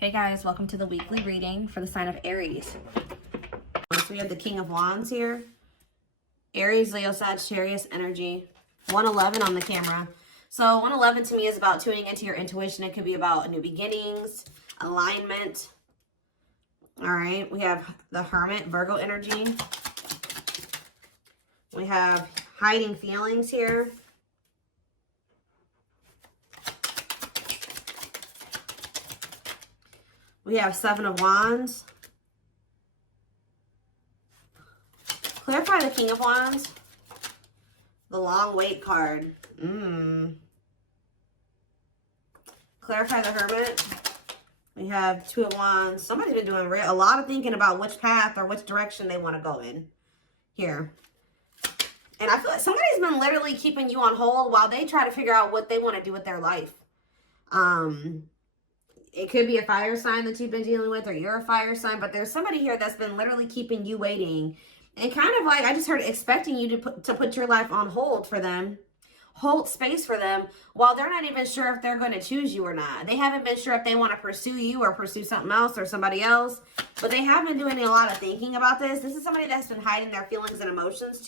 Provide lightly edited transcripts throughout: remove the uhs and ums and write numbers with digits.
Hey guys, welcome to the weekly reading for the sign of Aries. So we have the King of Wands here. Aries, Leo, Sagittarius energy. 111 on the camera. So 111 to me is about tuning into your intuition. It could be about new beginnings, alignment. All right, we have the Hermit, Virgo energy. We have hiding feelings here. We have Seven of Wands. Clarify the King of Wands. The Long Wait card. Clarify the Hermit. We have Two of Wands. Somebody's been doing a lot of thinking about which path or which direction they want to go in here. And I feel like somebody's been literally keeping you on hold while they try to figure out what they want to do with their life. It could be a fire sign that you've been dealing with, or you're a fire sign, but there's somebody here that's been literally keeping you waiting. And kind of like, I just heard expecting you to put your life on hold for them, hold space for them, while they're not even sure if they're going to choose you or not. They haven't been sure if they want to pursue you or pursue something else or somebody else, but they have been doing a lot of thinking about this. This is somebody that's been hiding their feelings and emotions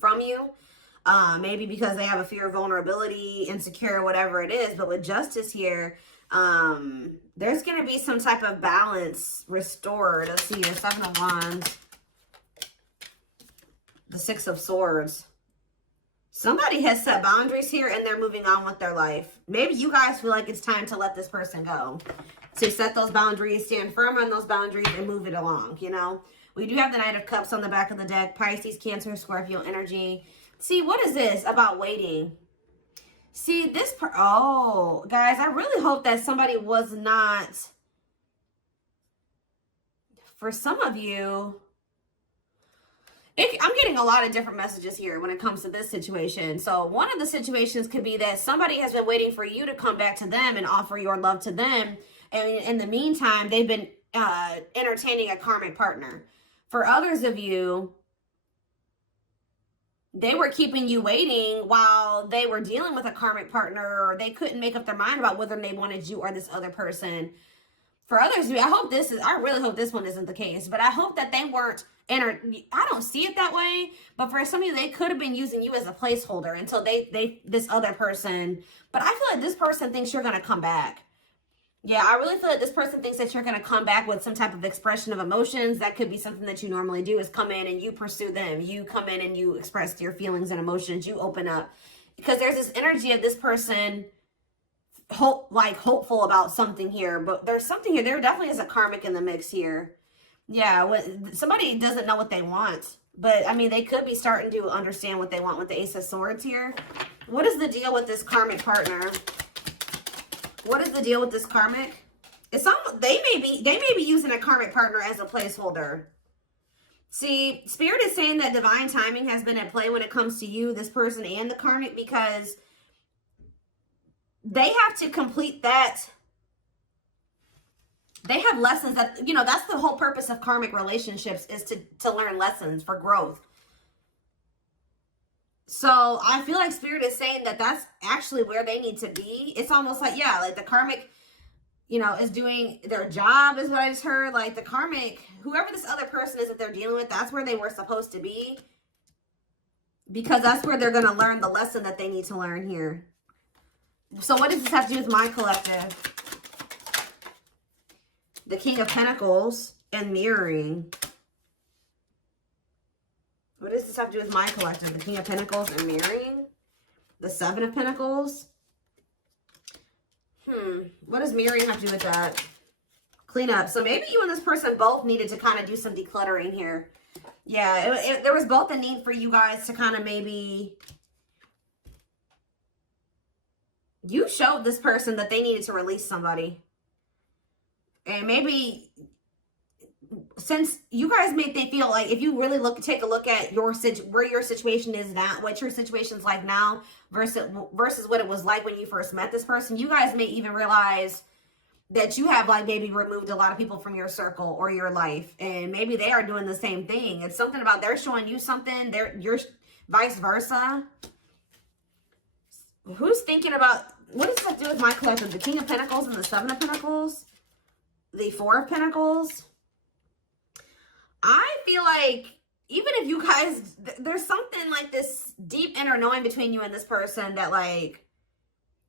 from you. Maybe because they have a fear of vulnerability, insecure, whatever it is. But with Justice here, there's going to be some type of balance restored. Let's see, the Seven of Wands, the Six of Swords. Somebody has set boundaries here and they're moving on with their life. Maybe you guys feel like it's time to let this person go. To set those boundaries, stand firm on those boundaries and move it along, you know. We do have the Knight of Cups on the back of the deck. Pisces, Cancer, Scorpio energy. See, what is this about waiting? See, oh, guys, I really hope that somebody was not, for some of you, I'm getting a lot of different messages here when it comes to this situation. So one of the situations could be that somebody has been waiting for you to come back to them and offer your love to them. And in the meantime, they've been entertaining a karmic partner. For others of you, they were keeping you waiting while they were dealing with a karmic partner, or they couldn't make up their mind about whether they wanted you or this other person. For others of you, I really hope this one isn't the case, but I hope that they weren't, I don't see it that way, but for some of you, they could have been using you as a placeholder until this other person, but I feel like this person thinks you're going to come back. Yeah, I really feel like this person thinks that you're going to come back with some type of expression of emotions. That could be something that you normally do, is come in and you pursue them. You come in and you express your feelings and emotions. You open up. Because there's this energy of this person hopeful about something here. But there's something here. There definitely is a karmic in the mix here. Yeah, somebody doesn't know what they want. But, I mean, they could be starting to understand what they want with the Ace of Swords here. What is the deal with this karmic partner? What is the deal with this karmic? They may be using a karmic partner as a placeholder. See, Spirit is saying that divine timing has been at play when it comes to you, this person, and the karmic, because they have to complete that. They have lessons that, you know, that's the whole purpose of karmic relationships, is to learn lessons for growth. So I feel like Spirit is saying that that's actually where they need to be. It's almost like, yeah, like the karmic, you know, is doing their job, is what I just heard. Like the karmic, whoever this other person is that they're dealing with, that's where they were supposed to be. Because that's where they're going to learn the lesson that they need to learn here. So what does this have to do with my collective? The King of Pentacles and mirroring. What does this have to do with my collective? The King of Pentacles and mirroring. The Seven of Pentacles. What does mirroring have to do with that? Clean up. So maybe you and this person both needed to kind of do some decluttering here. Yeah, there was both a need for you guys to kind of maybe... You showed this person that they needed to release somebody. And maybe... Since you guys make they feel like, if you really take a look at where your situation is now, what your situation's like now versus what it was like when you first met this person, you guys may even realize that you have like maybe removed a lot of people from your circle or your life, and maybe they are doing the same thing. It's something about they're showing you something, you're vice versa. Who's thinking about what does that do with my collective? The King of Pentacles and the Seven of Pentacles? The Four of Pentacles? I feel like even if you guys, there's something like this deep inner knowing between you and this person that like,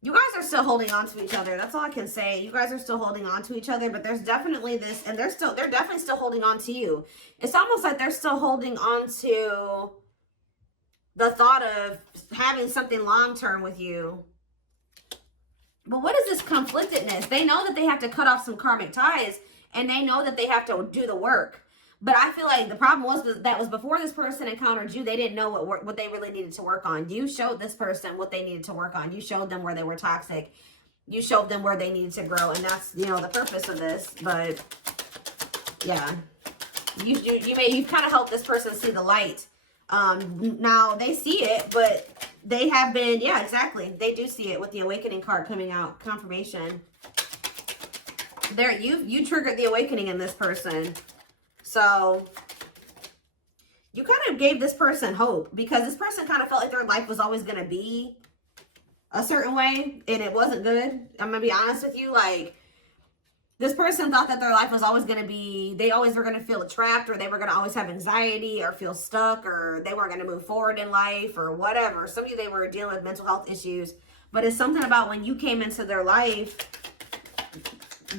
you guys are still holding on to each other. That's all I can say. You guys are still holding on to each other, but there's definitely this, and they're definitely still holding on to you. It's almost like they're still holding on to the thought of having something long-term with you. But what is this conflictedness? They know that they have to cut off some karmic ties, and they know that they have to do the work. But I feel like the problem was before this person encountered you, they didn't know what they really needed to work on. You showed this person what they needed to work on. You showed them where they were toxic. You showed them where they needed to grow, and that's, you know, the purpose of this. But yeah, you've kind of helped this person see the light. Now they see it, but they have been, yeah, exactly. They do see it with the awakening card coming out, confirmation. There, you triggered the awakening in this person. So you kind of gave this person hope, because this person kind of felt like their life was always going to be a certain way, and it wasn't good. I'm going to be honest with you. Like, this person thought that their life was always going to be, they always were going to feel trapped, or they were going to always have anxiety or feel stuck, or they weren't going to move forward in life or whatever. Some of you, they were dealing with mental health issues, but it's something about when you came into their life,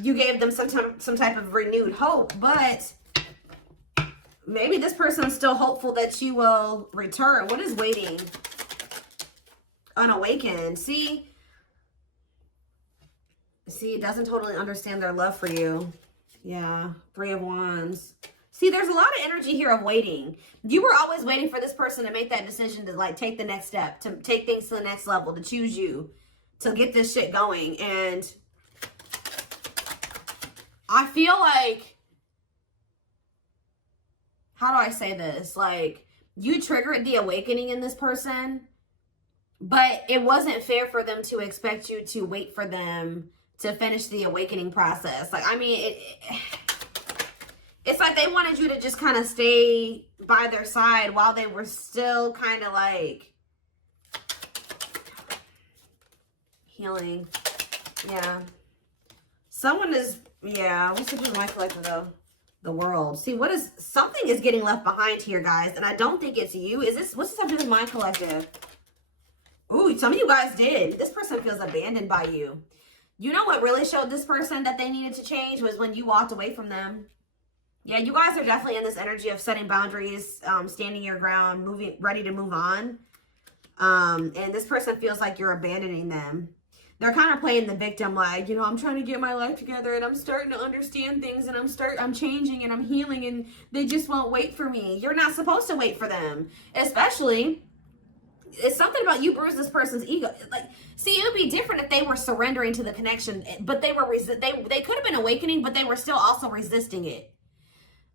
you gave them some type of renewed hope. But maybe this person is still hopeful that you will return. What is waiting? Unawakened. See, it doesn't totally understand their love for you. Yeah, Three of Wands. See, there's a lot of energy here of waiting. You were always waiting for this person to make that decision to like take the next step, to take things to the next level, to choose you, to get this shit going. And I feel like, how do I say this? Like, you triggered the awakening in this person, but it wasn't fair for them to expect you to wait for them to finish the awakening process. Like, I mean, it's like they wanted you to just kind of stay by their side while they were still kind of like healing. Yeah. Someone is, yeah, what's it in my collective though? The World. See, something is getting left behind here, guys, and I don't think it's you. What's this have to do with my collective? Ooh, some of you guys did. This person feels abandoned by you. You know what really showed this person that they needed to change was when you walked away from them. Yeah, you guys are definitely in this energy of setting boundaries, standing your ground, ready to move on. And this person feels like you're abandoning them. They're kind of playing the victim, like, you know, I'm trying to get my life together and I'm starting to understand things and I'm changing and I'm healing and they just won't wait for me. You're not supposed to wait for them. Especially, it's something about you bruised this person's ego. Like, see, it would be different if they were surrendering to the connection, but they could have been awakening, but they were still also resisting it.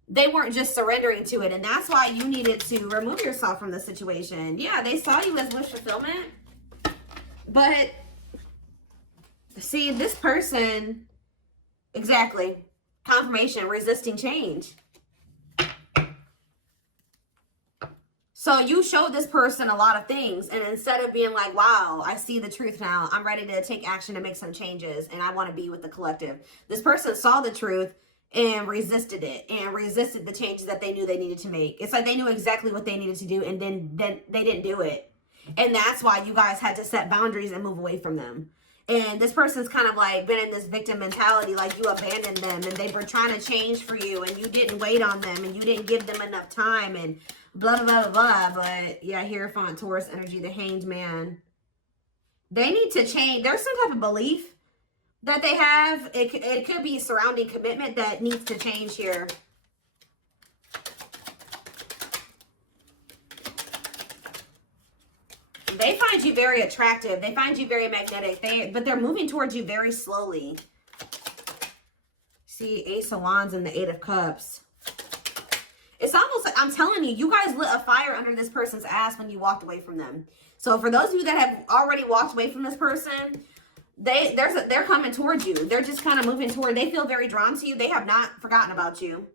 They weren't just surrendering to it, and that's why you needed to remove yourself from the situation. Yeah, they saw you as wish fulfillment, but see, this person, exactly, confirmation, resisting change. So you showed this person a lot of things, and instead of being like, wow, I see the truth now, I'm ready to take action and make some changes, and I want to be with the collective. This person saw the truth and resisted it, and resisted the changes that they knew they needed to make. It's like they knew exactly what they needed to do, and then they didn't do it. And that's why you guys had to set boundaries and move away from them. And this person's kind of like been in this victim mentality, like you abandoned them and they were trying to change for you and you didn't wait on them and you didn't give them enough time and blah, blah, blah, blah. But yeah, Hierophant, Taurus energy, the Hanged Man. They need to change. There's some type of belief that they have. It could be surrounding commitment that needs to change here. They find you very attractive. They find you very magnetic. But they're moving towards you very slowly. See, Ace of Wands and the Eight of Cups. It's almost like, I'm telling you, you guys lit a fire under this person's ass when you walked away from them. So for those of you that have already walked away from this person, they're coming towards you. They're just kind of moving toward. They feel very drawn to you. They have not forgotten about you.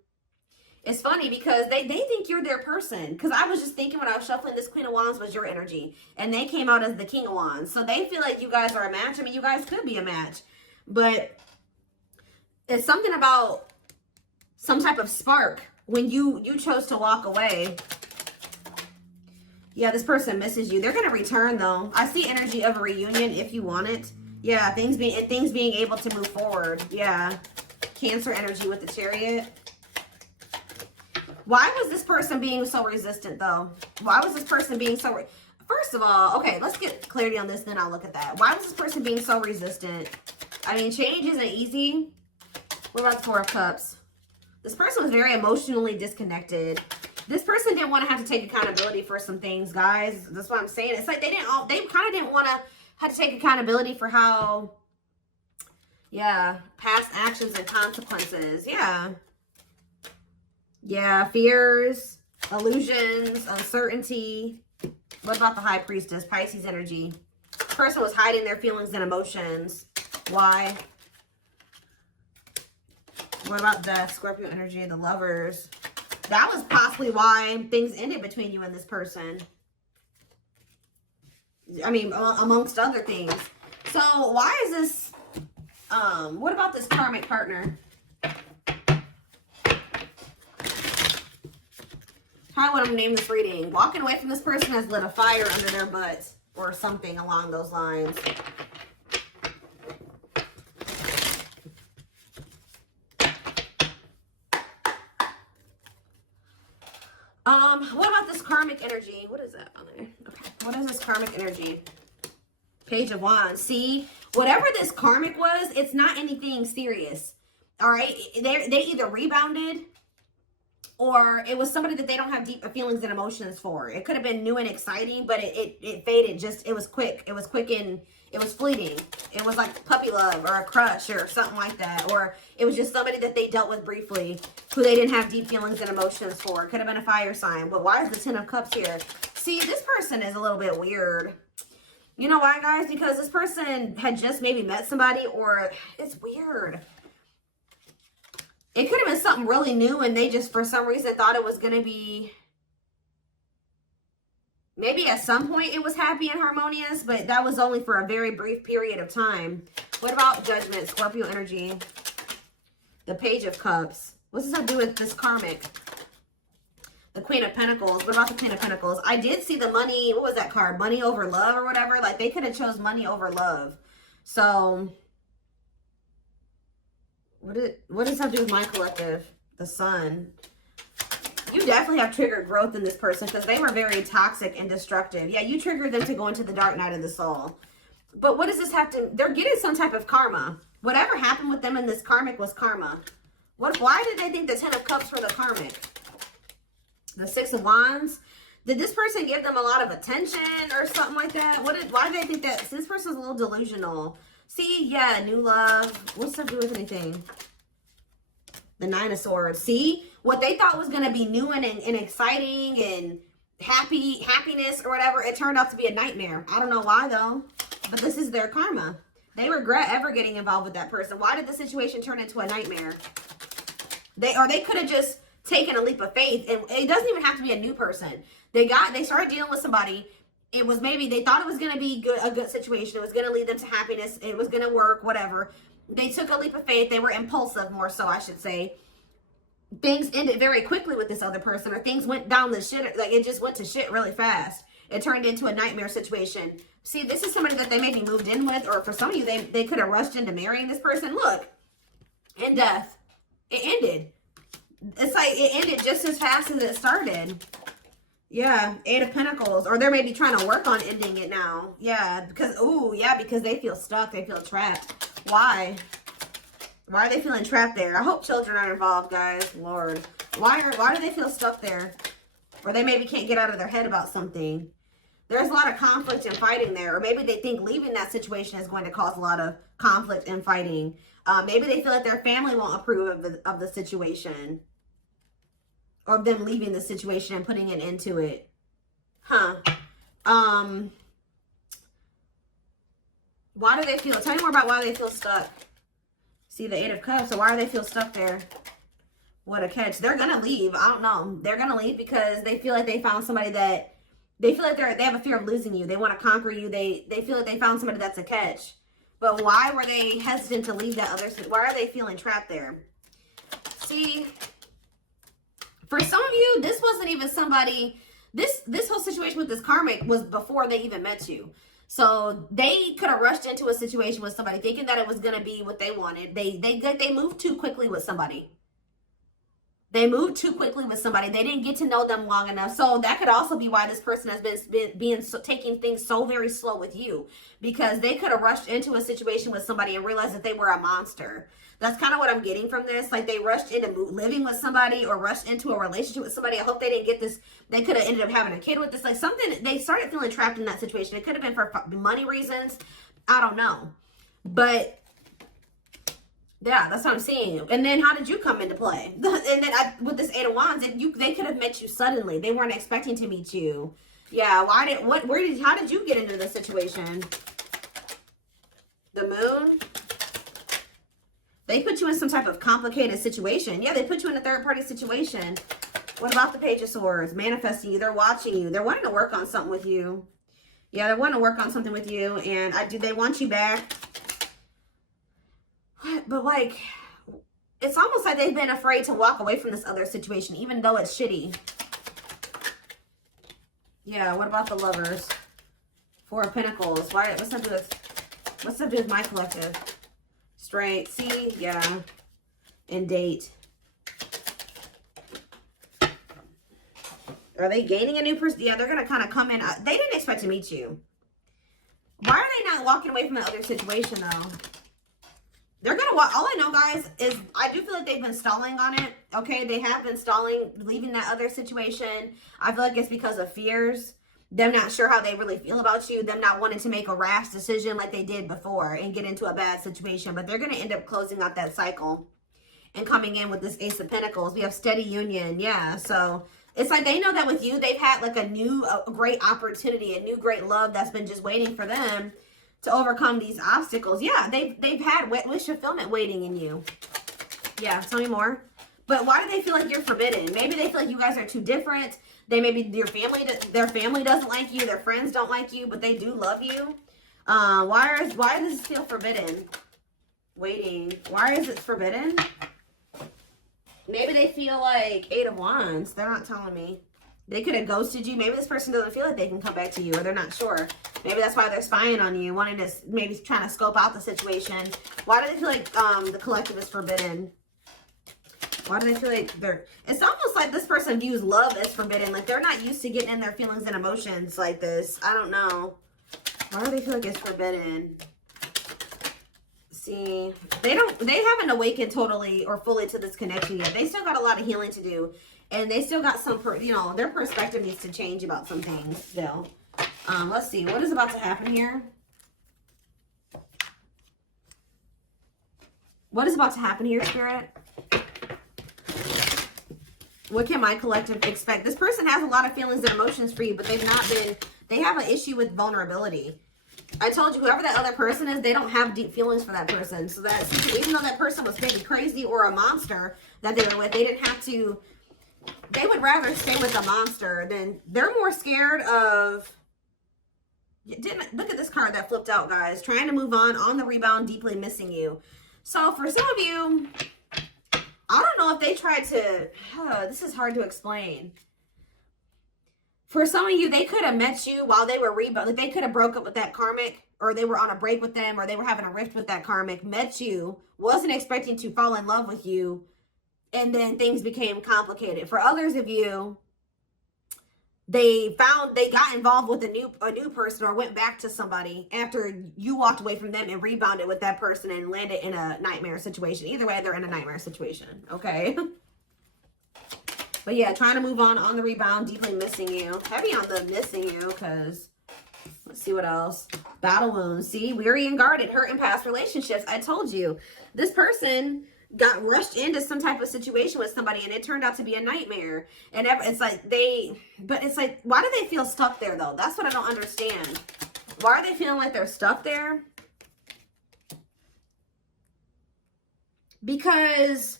It's funny because they think you're their person. Because I was just thinking when I was shuffling, this Queen of Wands was your energy. And they came out as the King of Wands. So they feel like you guys are a match. I mean, you guys could be a match. But it's something about some type of spark when you chose to walk away. Yeah, this person misses you. They're going to return, though. I see energy of a reunion if you want it. Yeah, things being able to move forward. Yeah. Cancer energy with the Chariot. Why was this person being so resistant, though? Why was this person being so... First of all, okay, let's get clarity on this, then I'll look at that. Why was this person being so resistant? I mean, change isn't easy. What about the Four of Cups? This person was very emotionally disconnected. This person didn't want to have to take accountability for some things, guys. That's what I'm saying. It's like they kind of didn't want to have to take accountability for how, yeah, past actions and consequences. Yeah. Yeah, fears, illusions, uncertainty. What about the High Priestess? Pisces energy. This person was hiding their feelings and emotions. Why? What about Death? Scorpio energy, the Lovers. That was possibly why things ended between you and this person. I mean, amongst other things. So why is this, what about this karmic partner? How would I name this reading? Walking away from this person has lit a fire under their butts or something along those lines. What about this karmic energy? What is that on there? Okay. What is this karmic energy? Page of Wands. See, whatever this karmic was, it's not anything serious. All right. They either rebounded or it was somebody that they don't have deep feelings and emotions for. It could have been new and exciting, but it faded. Just, it was quick. It was quick and it was fleeting. It was like puppy love or a crush or something like that. Or it was just somebody that they dealt with briefly who they didn't have deep feelings and emotions for. It could have been a fire sign. But why is the Ten of Cups here? See, this person is a little bit weird. You know why, guys? Because this person had just maybe met somebody, or it's weird. It could have been something really new and they just, for some reason, thought it was going to be... Maybe at some point it was happy and harmonious, but that was only for a very brief period of time. What about Judgment, Scorpio energy? The Page of Cups. What's this have to do with this karmic? The Queen of Pentacles. What about the Queen of Pentacles? I did see the money. What was that card? Money over love or whatever. Like they could have chose money over love. So... What does that have to do with my collective? The Sun. You definitely have triggered growth in this person because they were very toxic and destructive. Yeah, you triggered them to go into the dark night of the soul. But what does this have to... They're getting some type of karma. Whatever happened with them in this karmic was karma. Why did they think the Ten of Cups were the karmic? The Six of Wands. Did this person give them a lot of attention or something like that? Why did they think that? This person's a little delusional. See, yeah, new love. What's that do with anything? The Nine of Swords. See, what they thought was going to be new and exciting and happiness or whatever, it turned out to be a nightmare. I don't know why, though, but this is their karma. They regret ever getting involved with that person. Why did the situation turn into a nightmare? They could have just taken a leap of faith, and it doesn't even have to be a new person. They started dealing with somebody. It was maybe they thought it was going to be a good situation. It was going to lead them to happiness. It was going to work, whatever. They took a leap of faith. They were impulsive, more so, I should say. Things ended very quickly with this other person, or things went down the shit. Like, it just went to shit really fast. It turned into a nightmare situation. See, this is somebody that they maybe moved in with, or for some of you, they could have rushed into marrying this person. Look, in death, it ended. It's like it ended just as fast as it started. Yeah, Eight of Pentacles. Or they're maybe trying to work on ending it now. Yeah, because, because they feel stuck. They feel trapped. Why? Why are they feeling trapped there? I hope children aren't involved, guys. Lord. Why do they feel stuck there? Or they maybe can't get out of their head about something. There's a lot of conflict and fighting there. Or maybe they think leaving that situation is going to cause a lot of conflict and fighting. Maybe they feel like their family won't approve of the situation. Or them leaving the situation and putting an end to it. Huh. Why do they feel... Tell me more about why they feel stuck. See the Eight of Cups. So why do they feel stuck there? What a catch. They're going to leave. I don't know. They're going to leave because they feel like they found somebody that, they feel like they have a fear of losing you. They want to conquer you. They feel like they found somebody that's a catch. But why were they hesitant to leave that other, why are they feeling trapped there? See, for some of you, this wasn't even somebody, this whole situation with this karmic was before they even met you. So they could have rushed into a situation with somebody thinking that it was going to be what they wanted. They moved too quickly with somebody. They moved too quickly with somebody. They didn't get to know them long enough. So that could also be why this person has been taking things so very slow with you, because they could have rushed into a situation with somebody and realized that they were a monster. That's kind of what I'm getting from this. Like, they rushed into living with somebody or rushed into a relationship with somebody. I hope they didn't get this. They could have ended up having a kid with this. Like, something, they started feeling trapped in that situation. It could have been for money reasons. I don't know. But yeah, that's what I'm seeing. And then how did you come into play? And then with this Eight of Wands, they could have met you suddenly. They weren't expecting to meet you. Yeah, how did you get into this situation? The Moon. They put you in some type of complicated situation. Yeah, they put you in a third-party situation. What about the Page of Swords? Manifesting you. They're watching you. They're wanting to work on something with you. Yeah, they're wanting to work on something with you. And they want you back. But, like, it's almost like they've been afraid to walk away from this other situation, even though it's shitty. Yeah, what about the Lovers? Four of Pentacles. What's that do with my collective? Strength. See? Yeah. And Date. Are they gaining a new person? Yeah, they're going to kind of come in. They didn't expect to meet you. Why are they not walking away from the other situation, though? They're going to walk. All I know, guys, is I do feel like they've been stalling on it. Okay, they have been stalling, leaving that other situation. I feel like it's because of fears. Them not sure how they really feel about you. Them not wanting to make a rash decision like they did before and get into a bad situation. But they're going to end up closing out that cycle and coming in with this Ace of Pentacles. We have steady union. Yeah, so it's like they know that with you, they've had like a great opportunity, a new great love that's been just waiting for them to overcome these obstacles. Yeah, they've had wish fulfillment waiting in you. Yeah, tell me more. But why do they feel like you're forbidden? Maybe they feel like you guys are too different. Maybe their family doesn't like you. Their friends don't like you, but they do love you. Why does this feel forbidden? Waiting. Why is it forbidden? Maybe they feel like Eight of Wands. They're not telling me. They could have ghosted you. Maybe this person doesn't feel like they can come back to you, or they're not sure. Maybe that's why they're spying on you, wanting to maybe trying to scope out the situation. Why do they feel like the collective is forbidden? Why do they feel like it's almost like this person views love as forbidden. Like they're not used to getting in their feelings and emotions like this. I don't know. Why do they feel like it's forbidden? See, they haven't awakened totally or fully to this connection yet. They still got a lot of healing to do. And they still got some, their perspective needs to change about some things still. Let's see. What is about to happen here? What is about to happen here, Spirit? What can my collective expect? This person has a lot of feelings and emotions for you, but they have an issue with vulnerability. I told you, whoever that other person is, they don't have deep feelings for that person. So even though that person was maybe crazy or a monster that they were with, they didn't have to, they would rather stay with a monster than, they're more scared of, look at this card that flipped out, guys. Trying to move on the rebound, deeply missing you. So for some of you, I don't know if they tried to, this is hard to explain. For some of you, they could have met you while they were rebounding. Like they could have broke up with that karmic, or they were on a break with them, or they were having a rift with that karmic, met you, wasn't expecting to fall in love with you, and then things became complicated. For others of you, they got involved with a new person or went back to somebody after you walked away from them and rebounded with that person and landed in a nightmare situation. Either way, they're in a nightmare situation, okay? But yeah, trying to move on the rebound, deeply missing you. Heavy on the missing you, because let's see what else. Battle wounds. See, weary and guarded, hurt in past relationships. I told you, this person got rushed into some type of situation with somebody and it turned out to be a nightmare. And it's like but it's like, why do they feel stuck there though? That's what I don't understand. Why are they feeling like they're stuck there? Because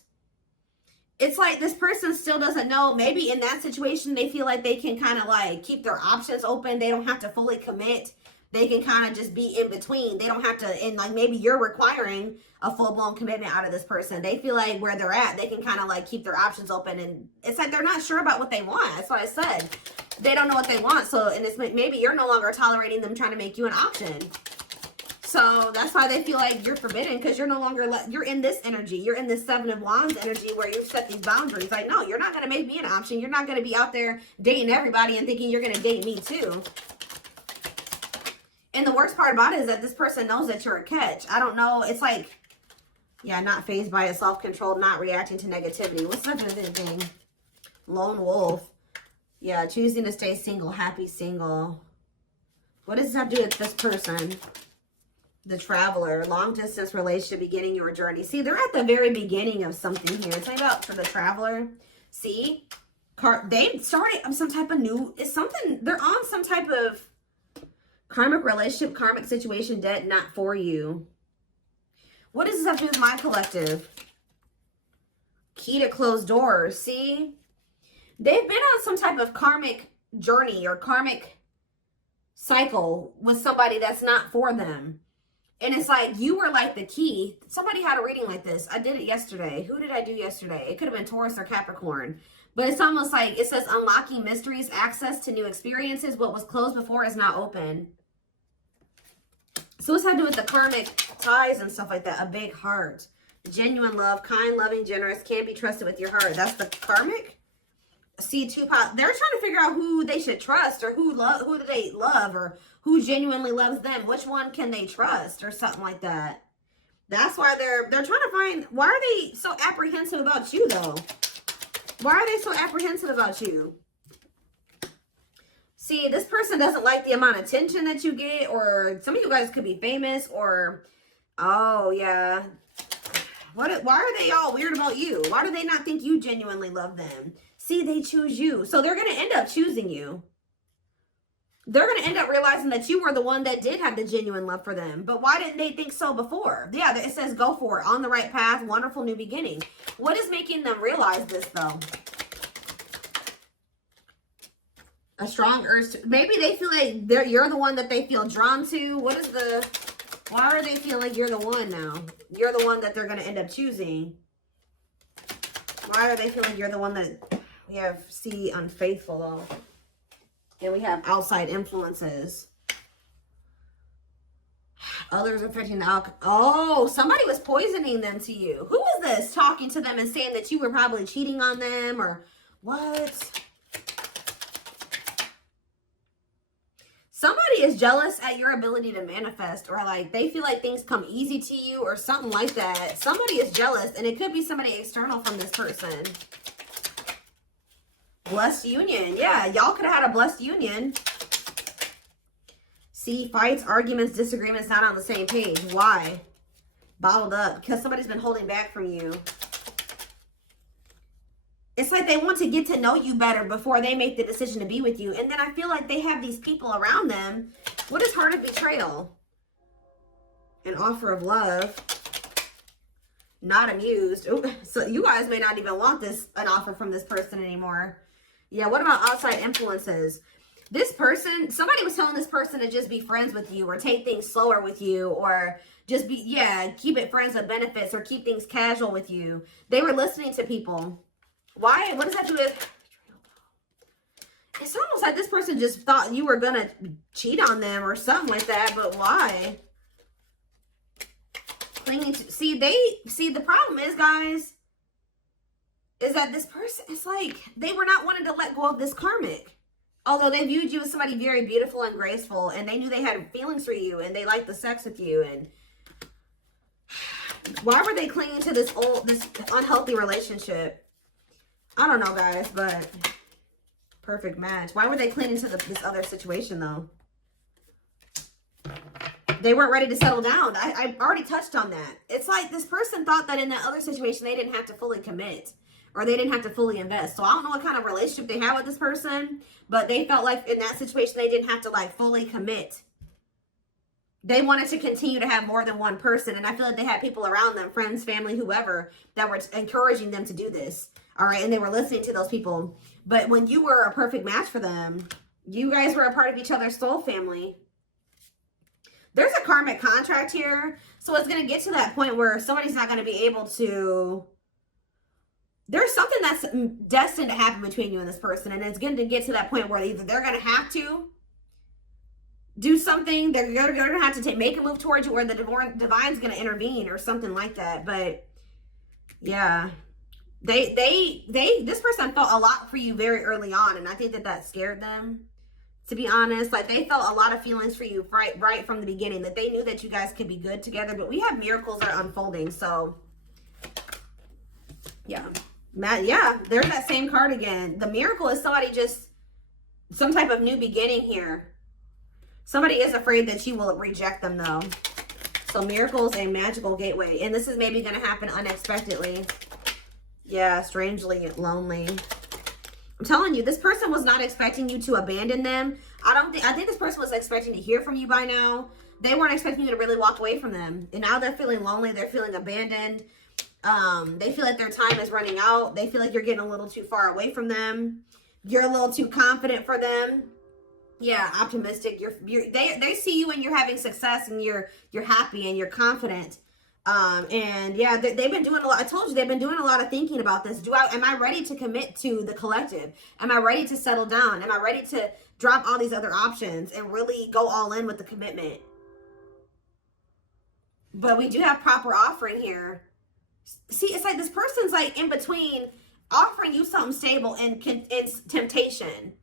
it's like this person still doesn't know. Maybe in that situation, they feel like they can kind of like keep their options open. They don't have to fully commit. They can kind of just be in between. They don't have to, and like maybe you're requiring a full-blown commitment out of this person. They feel like where they're at, they can kind of like keep their options open. And it's like they're not sure about what they want. That's what I said. They don't know what they want. So, and it's maybe you're no longer tolerating them trying to make you an option. So that's why they feel like you're forbidden, because you're no longer, you're in this energy. You're in this Seven of Wands energy where you've set these boundaries. Like, no, you're not going to make me an option. You're not going to be out there dating everybody and thinking you're going to date me too. And the worst part about it is that this person knows that you're a catch. I don't know. It's like, yeah, not fazed by it, self-controlled, not reacting to negativity. What's the other thing? Lone wolf. Yeah, choosing to stay single, happy single. What does that do with this person? The traveler, long distance relationship, beginning your journey. See, they're at the very beginning of something here. It's like about for the traveler. See, they started some type of new, it's something, they're on some type of karmic relationship, karmic situation, debt not for you. What does this have to do with my collective? Key to closed doors. See, they've been on some type of karmic journey or karmic cycle with somebody that's not for them. And it's like, you were like the key. Somebody had a reading like this. I did it yesterday. Who did I do yesterday? It could have been Taurus or Capricorn. But it's almost like, it says, unlocking mysteries, access to new experiences. What was closed before is now open. So what's that to do with the karmic ties and stuff like that? A big heart. Genuine love, kind, loving, generous, can be trusted with your heart. That's the karmic. See, they're trying to figure out who they should trust, or who do they love, or who genuinely loves them. Which one can they trust, or something like that. That's why they're trying to find, why are they so apprehensive about you though? Why are they so apprehensive about you? See, this person doesn't like the amount of attention that you get, or some of you guys could be famous, or, oh yeah. Why are they all weird about you? Why do they not think you genuinely love them? See, they choose you. So they're going to end up choosing you. They're going to end up realizing that you were the one that did have the genuine love for them. But why didn't they think so before? Yeah, it says go for it. On the right path. Wonderful new beginning. What is making them realize this though? A strong urge to, maybe they feel like you're the one that they feel drawn to. What is the, why are they feeling like you're the one now? You're the one that they're going to end up choosing. Why are they feeling you're the one that, we have C, unfaithful though. And we have outside influences. Others affecting the alcohol. Oh, somebody was poisoning them to you. Who was this talking to them and saying that you were probably cheating on them, or what? Somebody is jealous at your ability to manifest, or like they feel like things come easy to you or something like that. Somebody is jealous, and it could be somebody external from this person. Blessed union. Yeah, y'all could have had a blessed union. See, fights, arguments, disagreements, not on the same page. Why? Bottled up. Because somebody's been holding back from you. It's like they want to get to know you better before they make the decision to be with you. And then I feel like they have these people around them. What is heart of betrayal? An offer of love. Not amused. Ooh, so you guys may not even want an offer from this person anymore. Yeah, what about outside influences? This person, somebody was telling this person to just be friends with you, or take things slower with you, or just be, yeah, keep it friends with benefits, or keep things casual with you. They were listening to people. Why? What does that do with? It's almost like this person just thought you were going to cheat on them or something like that, but why? Clinging to, see, the problem is, guys, is that this person, it's like they were not wanting to let go of this karmic. Although they viewed you as somebody very beautiful and graceful, and they knew they had feelings for you, and they liked the sex with you, and why were they clinging to this unhealthy relationship? I don't know, guys, but perfect match. Why were they clinging to this other situation, though? They weren't ready to settle down. I already touched on that. It's like this person thought that in that other situation, they didn't have to fully commit, or they didn't have to fully invest. So I don't know what kind of relationship they had with this person, but they felt like in that situation, they didn't have to like fully commit. They wanted to continue to have more than one person. And I feel like they had people around them, friends, family, whoever, that were encouraging them to do this. All right. And they were listening to those people. But when you were a perfect match for them, you guys were a part of each other's soul family. There's a karmic contract here. So it's going to get to that point where somebody's not going to be able to... There's something that's destined to happen between you and this person. And it's going to get to that point where either they're going to have to do something, they're going to have to make a move towards you, or the divine's going to intervene or something like that. But yeah, this person felt a lot for you very early on. And I think that scared them, to be honest. Like, they felt a lot of feelings for you right from the beginning, that they knew that you guys could be good together. But we have miracles are unfolding. So yeah. Yeah, there's that same card again. The miracle is somebody just, some type of new beginning here. Somebody is afraid that you will reject them, though. So miracles and magical gateway. And this is maybe going to happen unexpectedly. Yeah, strangely lonely. I'm telling you, this person was not expecting you to abandon them. I think this person was expecting to hear from you by now. They weren't expecting you to really walk away from them. And now they're feeling lonely. They're feeling abandoned. They feel like their time is running out. They feel like you're getting a little too far away from them. You're a little too confident for them. Yeah, optimistic. They see you and you're having success, and you're happy and you're confident. And yeah, they've been doing a lot. I told you, they've been doing a lot of thinking about this. Am I ready to commit to the collective? Am I ready to settle down? Am I ready to drop all these other options and really go all in with the commitment? But we do have proper offering here. See, it's like this person's like in between offering you something stable and temptation.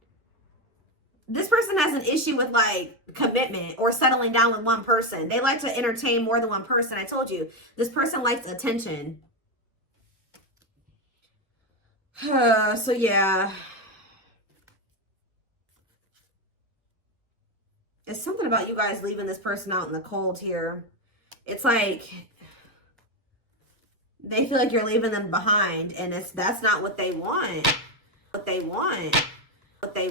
This person has an issue with like commitment or settling down with one person. They like to entertain more than one person. I told you, this person likes attention. So yeah. It's something about you guys leaving this person out in the cold here. It's like they feel like you're leaving them behind, and that's not what they want. What they want.